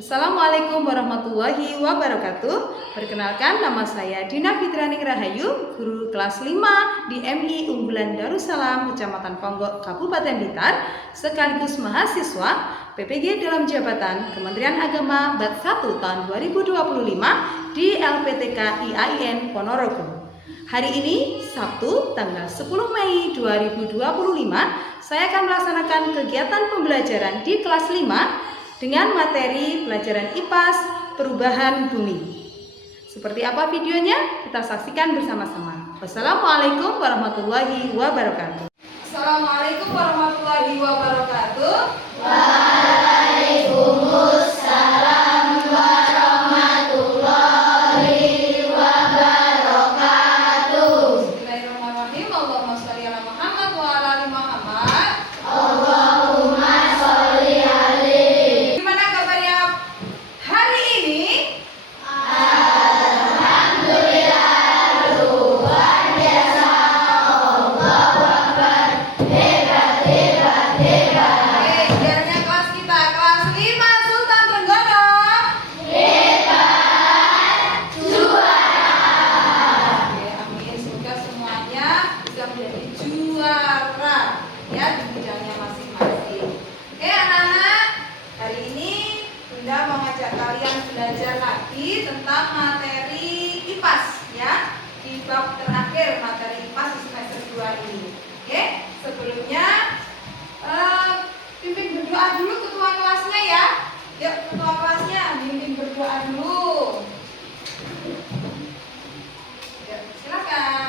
Assalamualaikum warahmatullahi wabarakatuh. Perkenalkan, nama saya Dina Fitrianing Rahayu, guru kelas 5 di MI Unggulan Darussalam, Kecamatan Ponggok, Kabupaten Blitar, sekaligus mahasiswa PPG dalam jabatan Kementerian Agama Bat 1 tahun 2025 di LPTK IAIN Ponorogo. Hari ini, Sabtu, tanggal 10 Mei 2025, saya akan melaksanakan kegiatan pembelajaran di kelas 5 dengan materi pelajaran IPAS perubahan bumi. Seperti apa videonya? Kita saksikan bersama-sama. Wassalamualaikum warahmatullahi wabarakatuh. Assalamualaikum warahmatullahi wabarakatuh. Waalaikumsalam warahmatullahi wabarakatuh. Bismillahirrahmanirrahim. Allahumma sholli ala Muhammad wa ala ali Muhammad. Allahumma sholli alaihi. Gimana kabarnya hari ini? Alhamdulillah, luar biasa. Allahu Akbar. Hebat, hebat, hebat. Oke, jalannya kelas kita kelas 5 Sultan Trenggono. Hebat, juara. Oke, amin. Semoga semuanya bisa menjadi juara ya di bidangnya masing-masing. Oke, anak-anak, hari ini Bunda mau ngajak kalian belajar lagi tentang materi IPAS ya, di bab terakhir materi IPAS di semester 2 ini. Oke, sebelumnya pimpin berdoa dulu ketua kelasnya ya. Yuk, ketua kelasnya pimpin berdoa dulu. Yuk, silakan.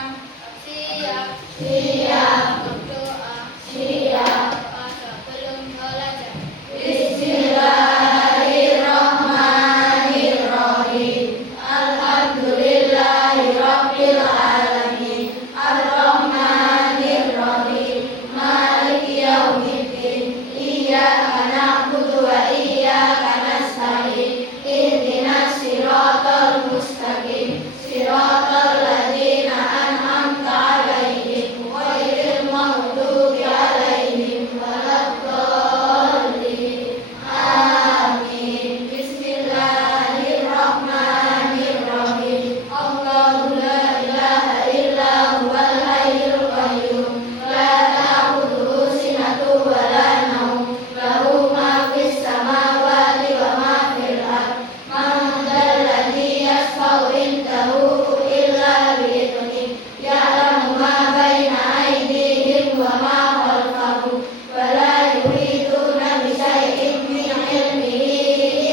Siap, siap. Berdoa, siap. Doa sebelum belajar. Bismillahirrahmanirrahim. Alhamdulillahirabbil alamin. Arrahmanirrahim. Maliki yaumiddin. Iyyaka na'budu wa iyyaka nasta'in. Ihdinas siratal mustaqim. Siratal ladzina an'amta 'alaihim ghairil maghdubi 'alaihim waladdallin. Amin. Bismillahirrahmanirrahim. Allahu la ilaha illa huwal hayyul qayyum. La ta'khudhuhu sinatun wa la nawm. Lahu ma fis samawati wa ma fil ardh. Man dzal ladzi yashfa'u indahu illa bi'idhnihi. Ya'lamu ma baina aydihim wa ma khalfahum. Wa la yuhituna bi syai'in min 'ilmihi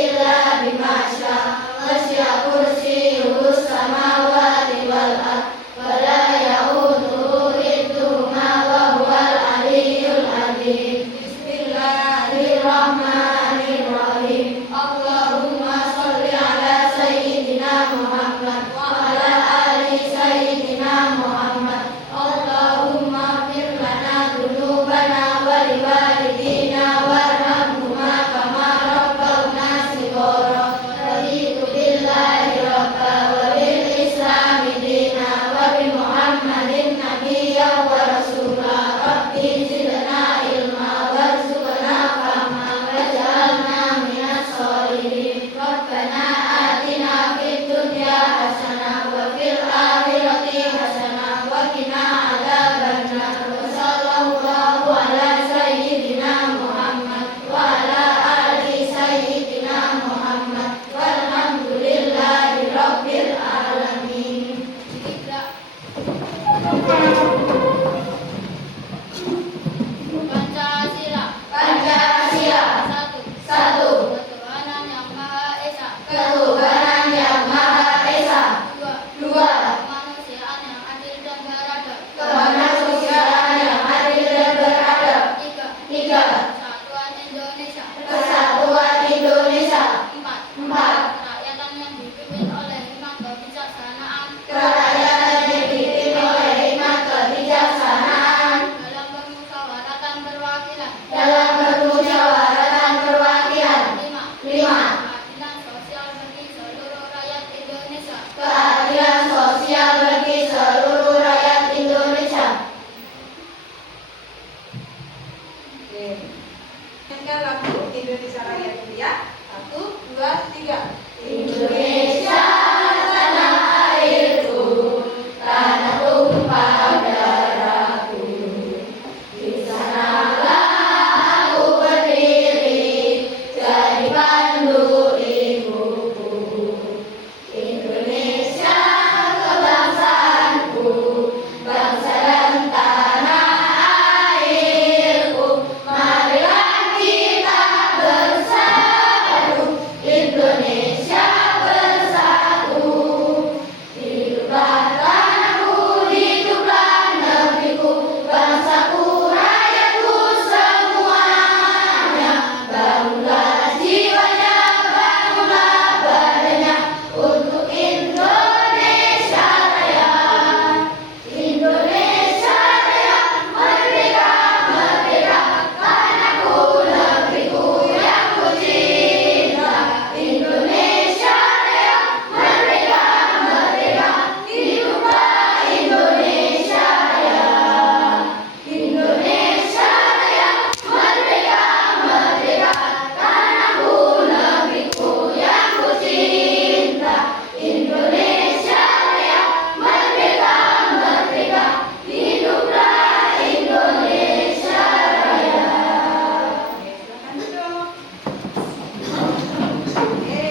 illa bima syaa. Wasi'a kursiyyuhus samawati wal ardh. Wa la ya'uduhu hifdhuhuma wa huwal 'aliyyul 'azim. Bismillahirrahmanirrahim. Allahumma sholli ala sayyidina Muhammad wa ala ali sayyidina Muhammad. Allahumma ighfir lana dzunubana wa liwalidina warhamhuma kama rabbawna shighara. Raditu billahi rabba wa bil islami dina wa bi Muhammadin nabiyyan wa rasula. Rabbi zidna ilma warzuqna fahma waj'alna minas sholihin. Rabbana atina fid dunya hasanah wa fil akhirati hasanah wa qina adzabannar. Wa sallallahu ala sayyidina Muhammad wa ala ali sayyidina Muhammad walhamdulillahi rabbil alamin. Pancasila. Pancasila. Satu. Ketuhanan yang Maha Esa. Ketuhanan yang Maha Esa. Dua. Kemanusiaan yang adil dan beradab. Kemanusiaan yang adil dan beradab. Tiga. Persatuan Indonesia. Persatuan Indonesia. Empat. Kerakyatan yang dipimpin oleh hikmat kebijaksanaan. Kerakyatan yang dipimpin oleh hikmat kebijaksanaan. Dalam bermusyawaratan perwakilan. Dalam bermusyawaratan perwakilan. Lima. Keadilan sosial bagi seluruh rakyat Indonesia. Keadilan sosial bagi seluruh rakyat Indonesia. Oke. Lagu Indonesia Raya dulu ya. 1, 2, 3. Indonesia tanah airku, tanah tumpah darahku. Di sanalah aku berdiri, jadi pandu ibuku. Indonesia kebangsaanku, bangsa dan tanah airku. Marilah kita bersatu, Indonesia bersatu. Hiduplah tanahku, hiduplah negeriku, bangsaku, rakyatku semuanya. Bangunlah jiwanya, bangunlah badannya untuk Indonesia Raya. Indonesia Raya, merdeka, merdeka, tanahku, negeriku yang ku cinta. Indonesia Raya, merdeka, merdeka, hiduplah Indonesia Raya. Indonesia Raya, merdeka, merdeka, tanahku, negeriku yang ku cinta. Indonesia Raya, merdeka, merdeka, hiduplah Indonesia Raya. Oke, silakan duduk. Oke.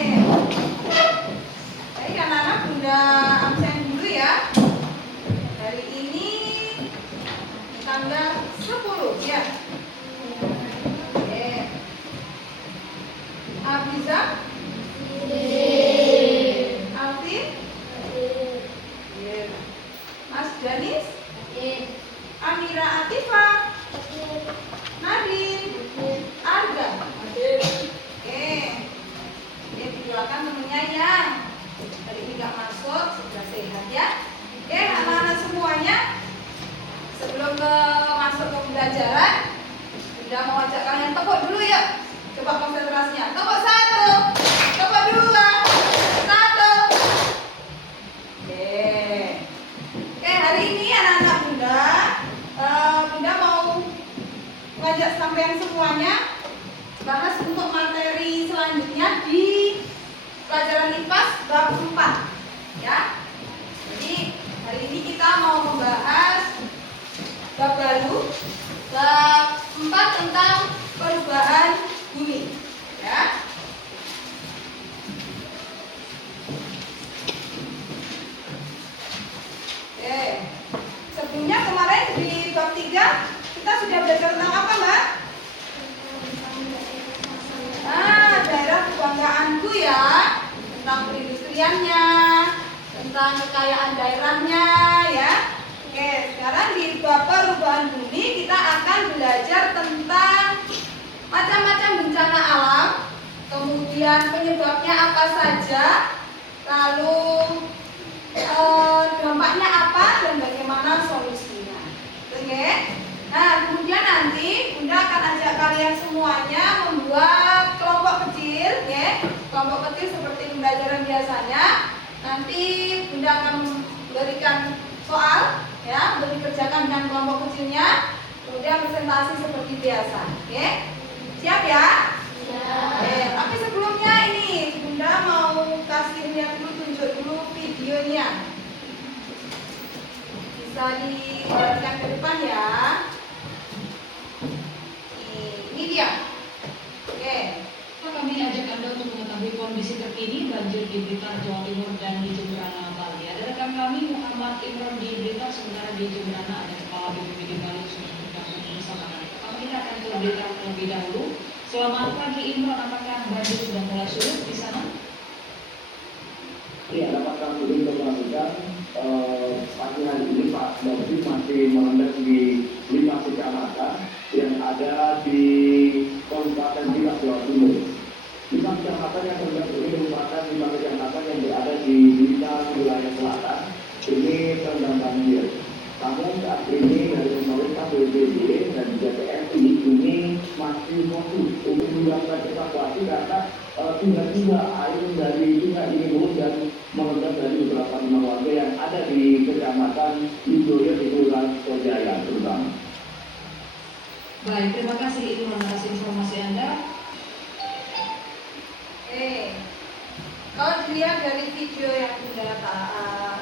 Baik, anak-anak, Bunda absen dulu ya. Hari ini tanggal 10 ya. Oke. Abiza, Alvin, Mas Danis, Amira Atifa, Nadine, Arga. Oke. Didoakan temennya ya. Hari ini nggak masuk, sudah sehat ya. Oke, anak-anak semuanya. Sebelum masuk ke pembelajaran, Bunda mau ajak kalian tepuk dulu ya. Coba konsentrasinya. Tepuk 1, tepuk 2, 1. Oke. Oke, hari ini anak-anak Bunda, Bunda mau ngajak sampean semuanya bahas untuk materi selanjutnya di pelajaran IPAS bab 4 ya. Jadi hari ini kita mau membahas bab baru, bab 4 tentang perubahan bumi ya. Oke. Sebelumnya kemarin di bab 3 kita sudah belajar tentang apa, Mbak? Daerah kebanggaanku ya, tentang perindustriannya, tentang kekayaan daerahnya ya. Oke, sekarang di bab perubahan bumi kita akan belajar tentang macam-macam bencana alam, kemudian penyebabnya apa saja, lalu dampaknya apa dan bagaimana solusinya. Oke. Nah, kemudian nanti Bunda akan ajak kalian semuanya membuat kelompok kecil, ya. Kelompok kecil seperti pembelajaran biasanya. Nanti Bunda akan memberikan soal, ya, untuk dikerjakan dengan kelompok kecilnya. Kemudian presentasi seperti biasa, oke? Siap ya? Siap. Tapi sebelumnya ini Bunda mau kasih lihat dulu, tunjuk dulu videonya. Bisa dibagikan ke depan ya. Ini dia. Oke. Kami ajak Anda untuk mengetahui kondisi terkini banjir di Blitar, Jawa Timur dan di Jemberana, Bali. Ada rekan kami Muhammad Imran di Blitar, sementara di Jemberana ada Kepala BPBD Bali sudah bergabung bersama kami. Kita akan ke Blitar terlebih dahulu. Selamat pagi Imran, apakah banjir sudah mulai surut di sana? Ya, dapat kami informasikan pagi hari ini Pak Banjir masih melanda di 5 kecamatan yang ada di Kabupaten Blitar, Jawa Timur. 5 kecamatan yang terjadi ini merupakan 5 kecamatan yang berada di Blitar, wilayah selatan. Ini terendam banjir. Namun saat ini dari pemerintah BPBD dan juga TNI ini masih fokus untuk melakukan evakuasi karena tiba-tiba air dari sungai ini turun dan merendam dari beberapa rumah warga yang ada di kecamatan Widoyo di Kelurahan Sojaya terutama. Baik, terima kasih Imran atas informasi Anda. ya dari video yang sudah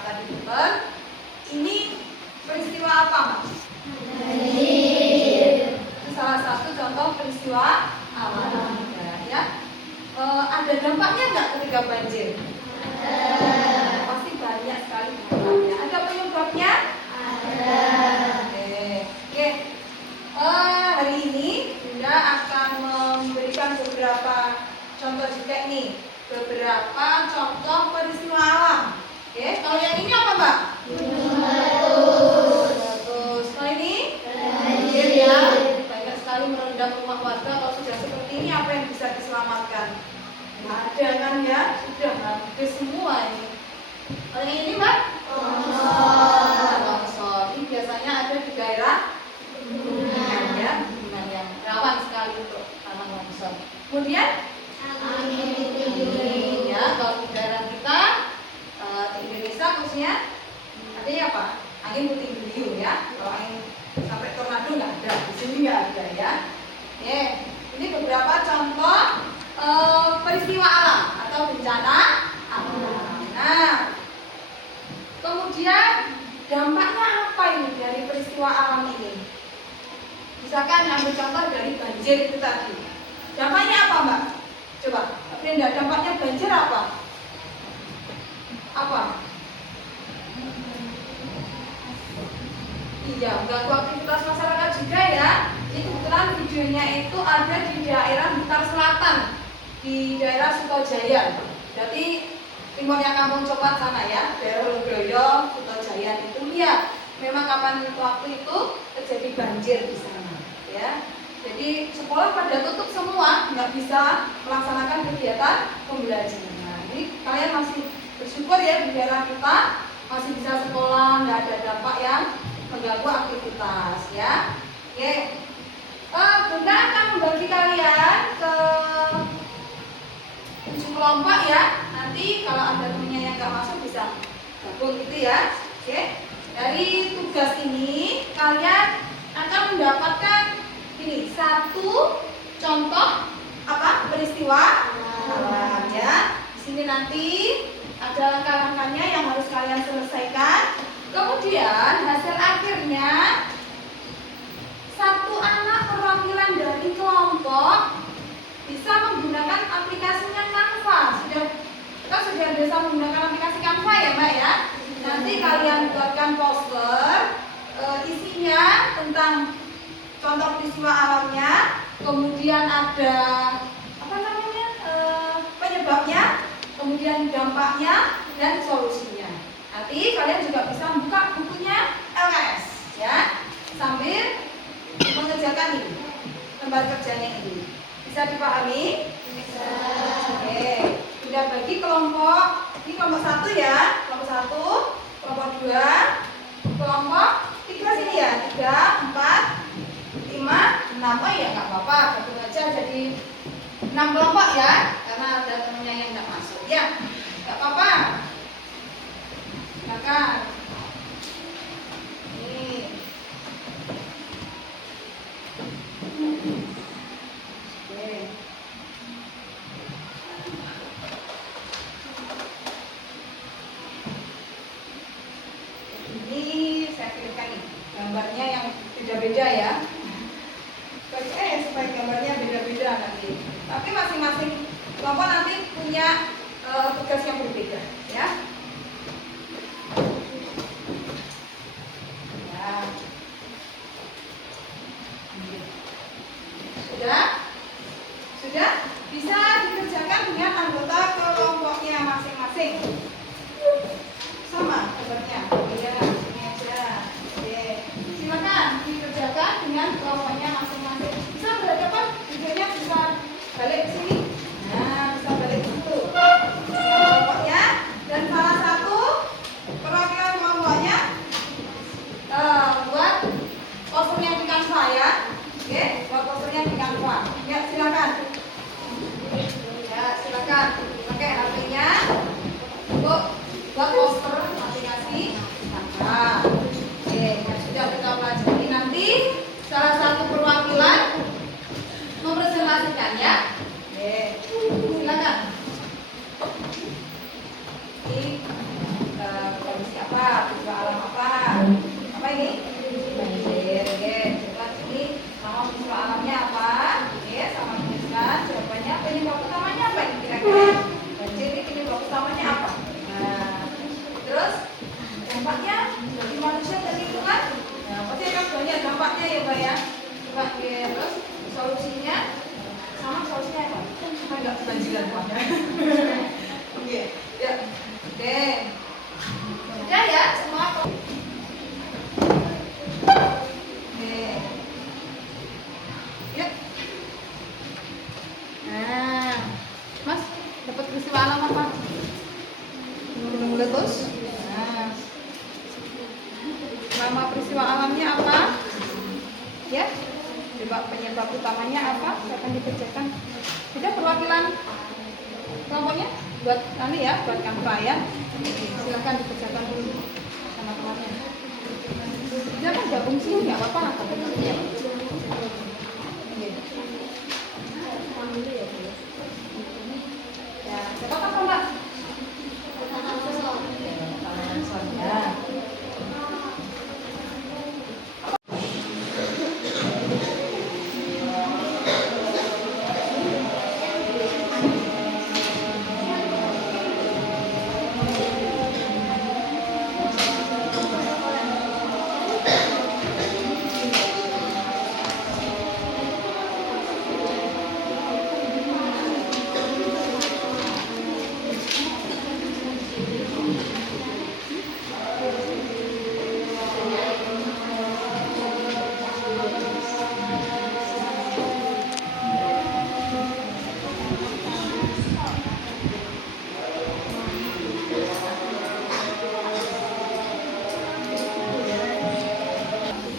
tadi putar. Ini peristiwa apa, Mbak? Itu salah satu contoh peristiwa alam. Ya. Ada dampaknya nggak ketika banjir? Pasti banyak sekali dampaknya. Ada penyebabnya? Oke. Hari ini Bunda akan memberikan beberapa contoh juga nih, beberapa contoh peristiwa alam. Oke, kalau yang ini apa, Mbak? Bagus. Kalau ini? Banjir ya. Banyak sekali merendam rumah warga. Kalau sudah seperti ini, apa yang bisa diselamatkan? Nggak ada kan ya? Sudah habis semua ini. Kalau yang ini, Mbak? Longsor. Ini biasanya ada di daerah pegunungan ya, pegunungan yang rawan sekali untuk tanah longsor. Kemudian angin ya, kalau di daerah kita di Indonesia khususnya artinya apa? Angin puting beliung ya. Kalau angin sampai tornado nggak ada, di sini nggak ada ya. Oke, ini beberapa contoh peristiwa alam atau bencana alam. Nah, kemudian dampaknya apa ini dari peristiwa alam ini? Misalkan ambil contoh dari banjir itu tadi. Dampaknya apa, Mbak? Coba, Brenda, dampaknya banjir apa? Apa? Iya, mengganggu aktivitas masyarakat juga ya. Ini kebetulan videonya itu ada di daerah Blitar Selatan, di daerah Sutojaya. Jadi timurnya Kampung Copat sana ya, daerah Logroyo, Sutojaya itu lihat. Memang kapan waktu itu terjadi banjir di sana ya. Jadi sekolah pada tutup semua, nggak bisa melaksanakan kegiatan pembelajaran. Nah, ini kalian masih bersyukur ya di daerah kita masih bisa sekolah, nggak ada dampak yang mengganggu aktivitas ya. Oke, Bunda akan membagi kalian ke 7 kelompok ya. Nanti kalau ada temennya yang nggak masuk bisa gabung gitu ya. Oke, dari tugas ini kalian akan mendapatkan ini satu contoh apa peristiwa alam ya. Di sini nanti ada langkah-langkahnya yang harus kalian selesaikan. Kemudian hasil akhirnya satu anak perwakilan dari kelompok bisa menggunakan aplikasinya Canva. Kita sudah bisa menggunakan aplikasi Canva ya, Mbak ya. Nanti kalian buatkan poster isinya tentang contoh peristiwa alamnya, kemudian ada apa namanya penyebabnya, kemudian dampaknya dan solusinya. Nanti kalian juga bisa buka bukunya LKS ya, sambil mengerjakan ini lembar kerjanya ini. Bisa dipahami? Bisa. Oke, sudah bagi kelompok. Ini kelompok 1 ya, kelompok 1, kelompok 2, kelompok 3 sini ya, 3, 4, 5, 6. Oh ya nggak apa-apa, gabung aja jadi 6 kelompok ya, karena ada temennya yang nggak masuk ya, nggak apa-apa. Silakan. Nih. Oke. Ini saya pilihkan nih gambarnya yang beda-beda ya. Supaya gambarnya beda-beda nanti. Tapi masing-masing kelompok nanti punya tugas yang berbeda ya. Sudah bisa dikerjakan dengan anggota kelompoknya masing-masing. Sama gambarnya. Ya, ini aja. Oke. Silakan dikerjakan dengan kelompoknya masing-masing. Bisa berhadapan, videonya bisa balik ke sini. Nah, bisa balik ke situ. Kelompoknya dan salah satu perwakilan kelompoknya buat posternya di Canva ya. Oke, buat posternya di Canva. Ya, silakan. Ya, silakan. Pakai HP-nya untuk buat poster aplikasi Canva. Oke, yang sudah kita pelajari nanti salah satu banjiran semuanya. Oke, ya. Oke. Sudah ya semua. Oke. Yuk. Nah, Mas dapat peristiwa alam apa? Meletus. Nah. Nama peristiwa alamnya apa? Ya. Coba penyebab utamanya apa? Akan dikerjakan. Sudah perwakilan kelompoknya buat nanti ya, buat kantor ya. Silakan dikerjakan dulu sama temannya. Sudah kan gabung sini nggak apa-apa. Ya. Ya, coba apa Mbak? Ya.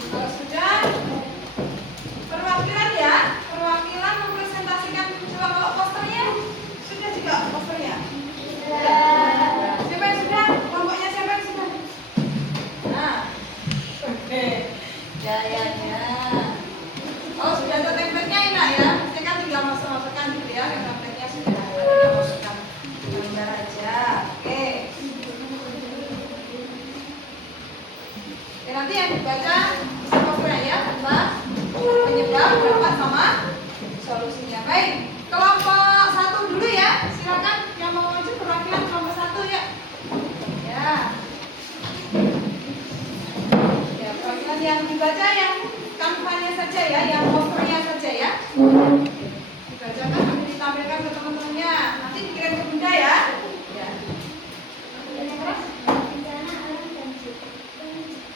Kalau sudah perwakilan ya, perwakilan mempresentasikan coba kalau posternya sudah juga posternya. Siapa yang sudah? Kelompoknya siapa yang sudah? Nah, oke, ya. Kalau sudah ada template-nya enak ya, saya kan tinggal masukkan gitu ya, template-nya sudah ada, tinggal masukkan gambar aja. Oke. Ya, nanti yang dibaca bisa posternya ya, tentang penyebab, dampak sama solusinya. Baik, kelompok 1 dulu ya, silakan yang mau maju perwakilan kelompok 1 ya. Ya, perwakilan yang dibaca yang kampanye saja ya, yang posternya saja ya. Dibacakan nanti ditampilkan ke teman-temannya, nanti dikirim ke Bunda ya. Ya. Bencana alam banjir.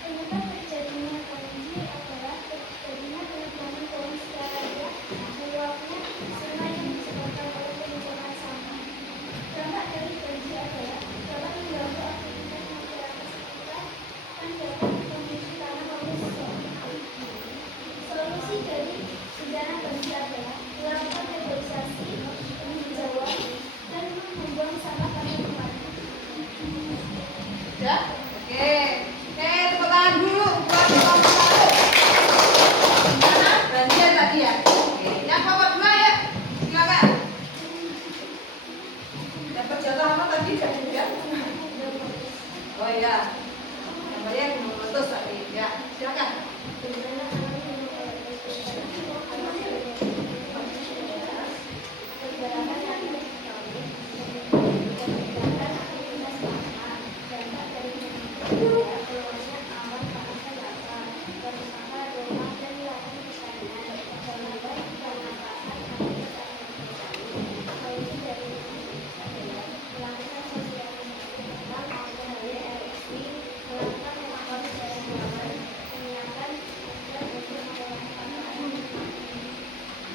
Penyebab terjadinya banjir adalah terjadinya penyebaran pohon secara liar, meluapnya sungai yang disebabkan oleh pembuangan sampah. Dampak dari banjir adalah dapat mengganggu aktivitas masyarakat sekitar dan dapat kondisi tanah oleh seseorang. Solusi dari bencana banjir adalah melakukan reboisasi, penghijauan, dan membuang sampah pada tempatnya. Sudah? Oke. Oke, tepuk tangan dulu buat kelompok 1. Gimana? Banjir tadi ya? Oke. Yang kelompok 2 ya? Silakan. Dapat jatah apa tadi? Ya? Oh iya. Gambarnya belum putus tadi. Ya, silakan.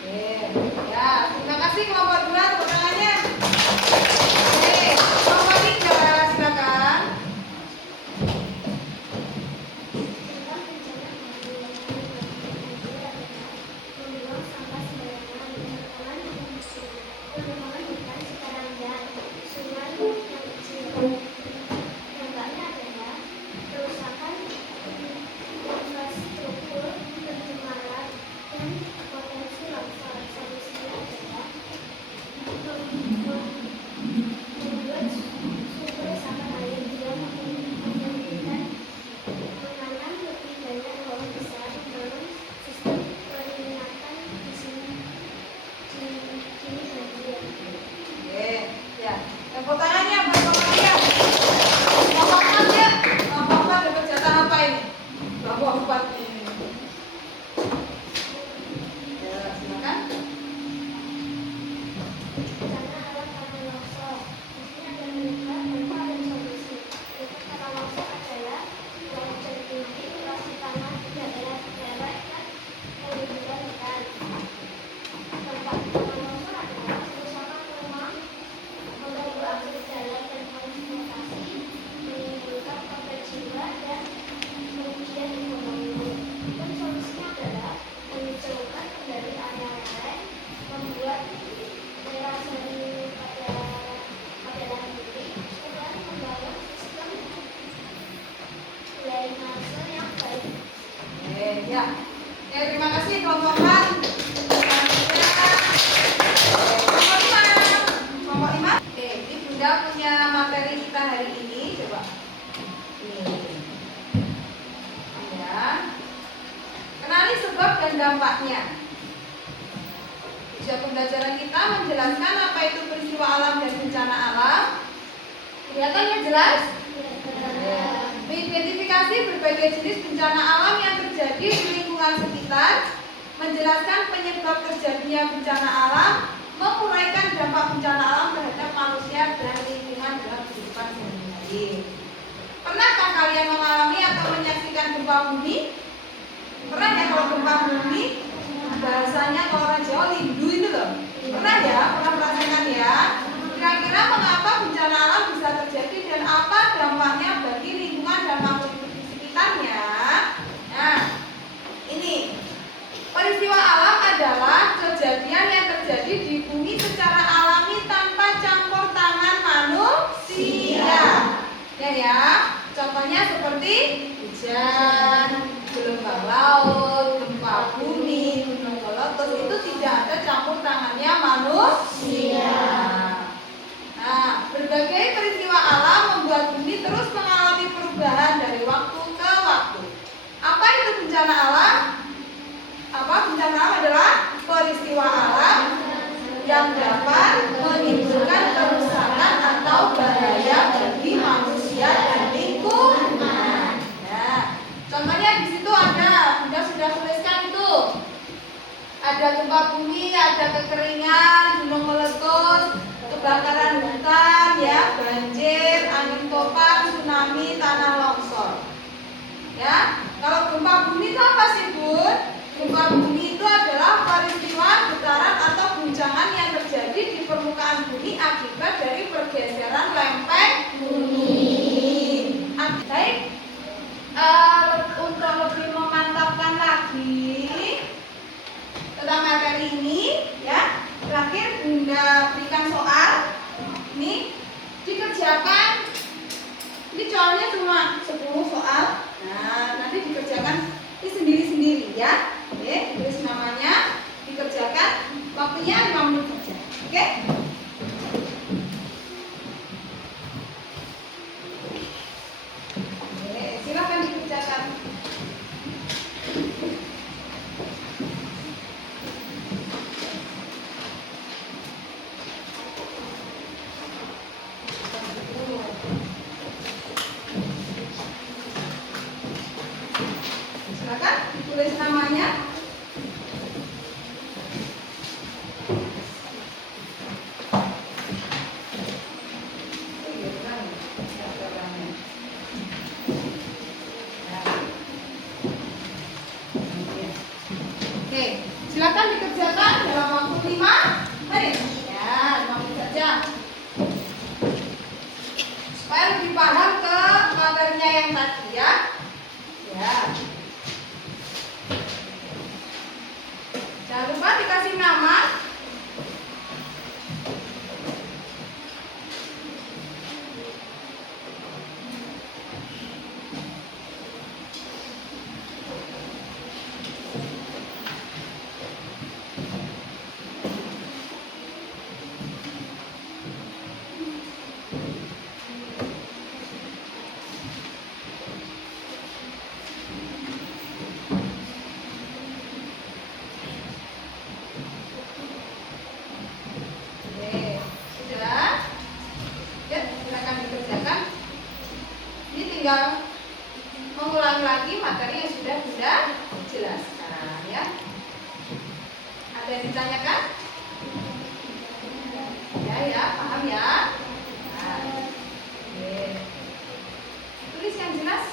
Oke. Ya, terima kasih kelompok 2 tepuk tangannya. Oke, kelompok 3 silakan. Membuang sampah sembarangan, menekan polusi, pengembangan hutan sekarang dan sungai yang kecil. Dampaknya adalah kerusakan infrastruktur, pencemaran, dan potensi longsor. Solusinya adalah membuat sumber resapan air yang memungkinkan menanam lebih banyak pohon besar, membangun sistem peringatan di sini banjir. Oke, ya. Tepuk tangannya buat kelompok 3. Kelompok 4 ya. Kelompok 4 dapat jatah apa ini? Kelompok 4 ini. Ya, silakan. Bencana pembelajaran kita menjelaskan apa itu peristiwa alam dan bencana alam. Kelihatan ya jelas? Mengidentifikasi berbagai jenis bencana alam yang terjadi di lingkungan sekitar, menjelaskan penyebab terjadinya bencana alam, menguraikan dampak bencana alam terhadap manusia dan lingkungan dalam kehidupan sehari-hari. Pernahkah kalian mengalami atau menyaksikan gempa bumi? Pernah ya? Kalau gempa bumi bahasanya kalau orang Jawa lindu itu loh. Pernah ya? Pernah merasakan ya? Kira-kira mengapa bencana alam bisa terjadi dan apa dampaknya bagi lingkungan dan makhluk hidup di sekitarnya? Nah, ini peristiwa alam adalah kejadian yang terjadi di bumi secara alami tanpa campur tangan manusia. Ya, contohnya seperti hujan, gelombang laut, gempa bumi, gunung meletus, itu tidak ada campur tangannya manusia. Nah, berbagai peristiwa alam membuat bumi terus mengalami perubahan dari waktu ke waktu. Apa itu bencana alam? Bencana alam adalah peristiwa alam yang dapat menimbulkan kerusakan atau bahaya bagi manusia dan lingkungan. Nah, contohnya di situ ada, Bunda sudah tuliskan itu. Ada gempa bumi, ada kekeringan, gunung meletus, kebakaran hutan, ya, banjir, angin topan, tsunami, tanah longsor. Ya, kalau gempa bumi itu apa sih, Bun? Gempa bumi itu adalah peristiwa getaran atau guncangan yang terjadi di permukaan bumi akibat dari pergeseran lempeng bumi. Baik, untuk lebih memantapkan lagi tentang materi ini, ya, terakhir Bunda berikan soal. Ini dikerjakan. Ini soalnya cuma 10 soal. Nah, nanti dikerjakan ini sendiri-sendiri ya. Oke, tulis namanya, dikerjakan, waktunya 5 menit saja. Oke? Oke, silakan dikerjakan. Silakan ditulis namanya. Oke, silakan dikerjakan dalam waktu 5 menit. Ya, 5 menit saja. Supaya lebih paham ke materinya yang tadi ya. Ya. Jangan lupa dikasih nama. Tinggal mengulangi lagi materi yang sudah Bunda jelaskan ya. Ada yang ditanyakan? Ya, paham ya? Nah, oke. Tulis yang jelas.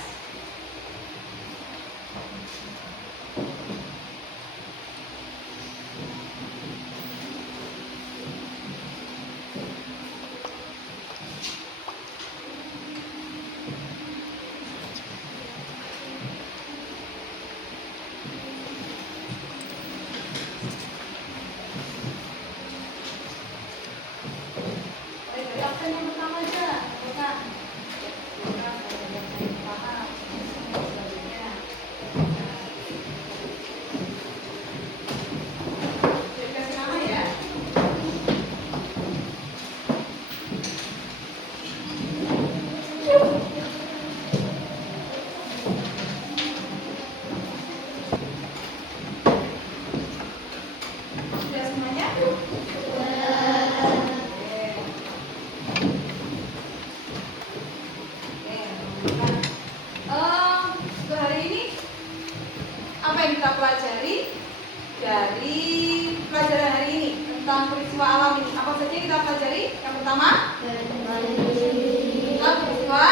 peristiwa alam ini. Apa saja kita pelajari? Yang pertama, kita peristiwa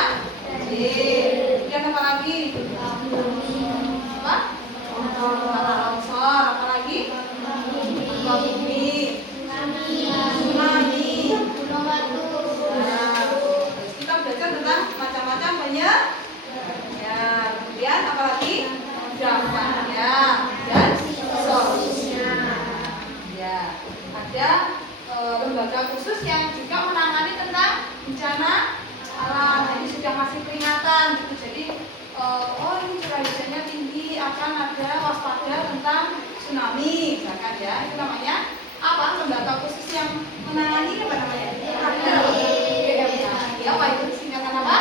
kemudian apa lagi? Apa? Tanah longsor. Apa lagi? Gempa bumi, tsunami. Nah, terus kita belajar tentang macam-macam ya. Kemudian apa lagi? Dampaknya dan solusinya. Ya, ada lembaga khusus yang juga menangani tentang bencana alam. Jadi sudah kasih peringatan gitu. Jadi oh ini curah hujannya tinggi, akan ada waspada tentang tsunami, misalkan ya. Itu namanya apa? Lembaga khusus yang menangani apa namanya? Ada BMKG. Apa itu singkatan apa?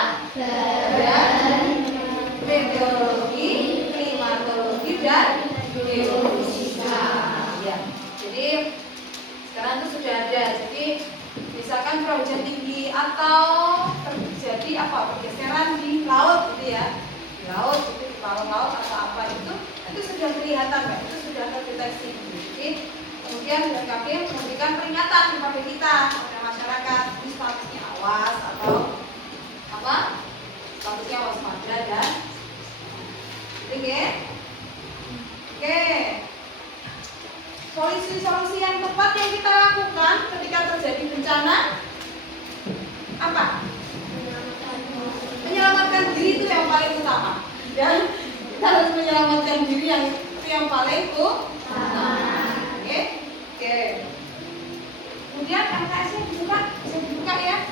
Meteorologi, klimatologi dan geofisika. Ya. Jadi sekarang itu sudah ada. Jadi misalkan curah hujan tinggi atau terjadi apa? Pergeseran di laut gitu ya. Di laut, jadi di laut atau apa itu sudah kelihatan, Mbak. Itu sudah terdeteksi. Jadi kemudian BMKG memberikan peringatan kepada kita, kepada masyarakat, ini statusnya awas atau apa? Statusnya waspada dan Oke. Solusi-solusi yang tepat yang kita lakukan ketika terjadi bencana apa? Menyelamatkan diri itu yang paling utama. Dan kita harus menyelamatkan diri itu yang paling utama. Oke. Kemudian MTS-nya dibuka, bisa dibuka ya.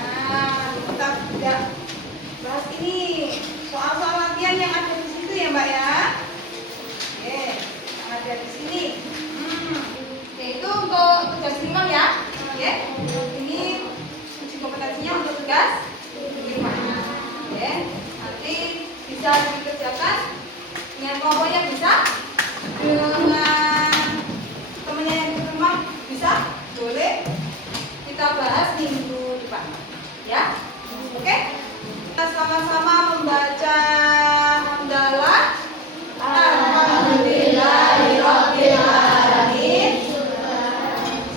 Nah, kita tidak bahas ini soal-soal latihan yang ada di situ ya Mbak ya. Oke, yang ada di sini. Oke, itu untuk tugas 5 ya. Oke, ini uji kompetensinya untuk tugas 5. Oke, nanti bisa dikerjakan dengan kelompoknya bisa, dengan temennya yang di rumah bisa, boleh kita bahas minggu depan. Ya, oke. Kita sama-sama membaca hamdalah. Alhamdulillahirabbil alamin.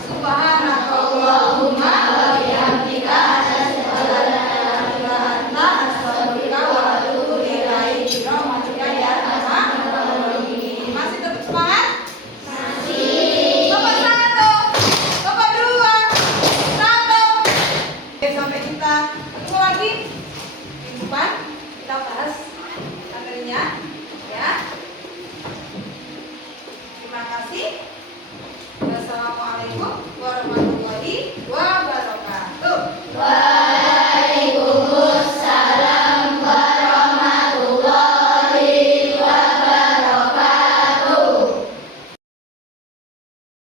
Subhanakallahumma wa bihamdika asyhadu an la ilaha illa anta astaghfiruka wa atubu ilaik. Birahmatika ya arhamar rahimin. Masih tetap semangat? Masih. Nomor 1. Nomor 2. 1. Oke, sampai kita ketemu lagi minggu depan. Kita bahas materinya ya. Terima kasih. Wassalamualaikum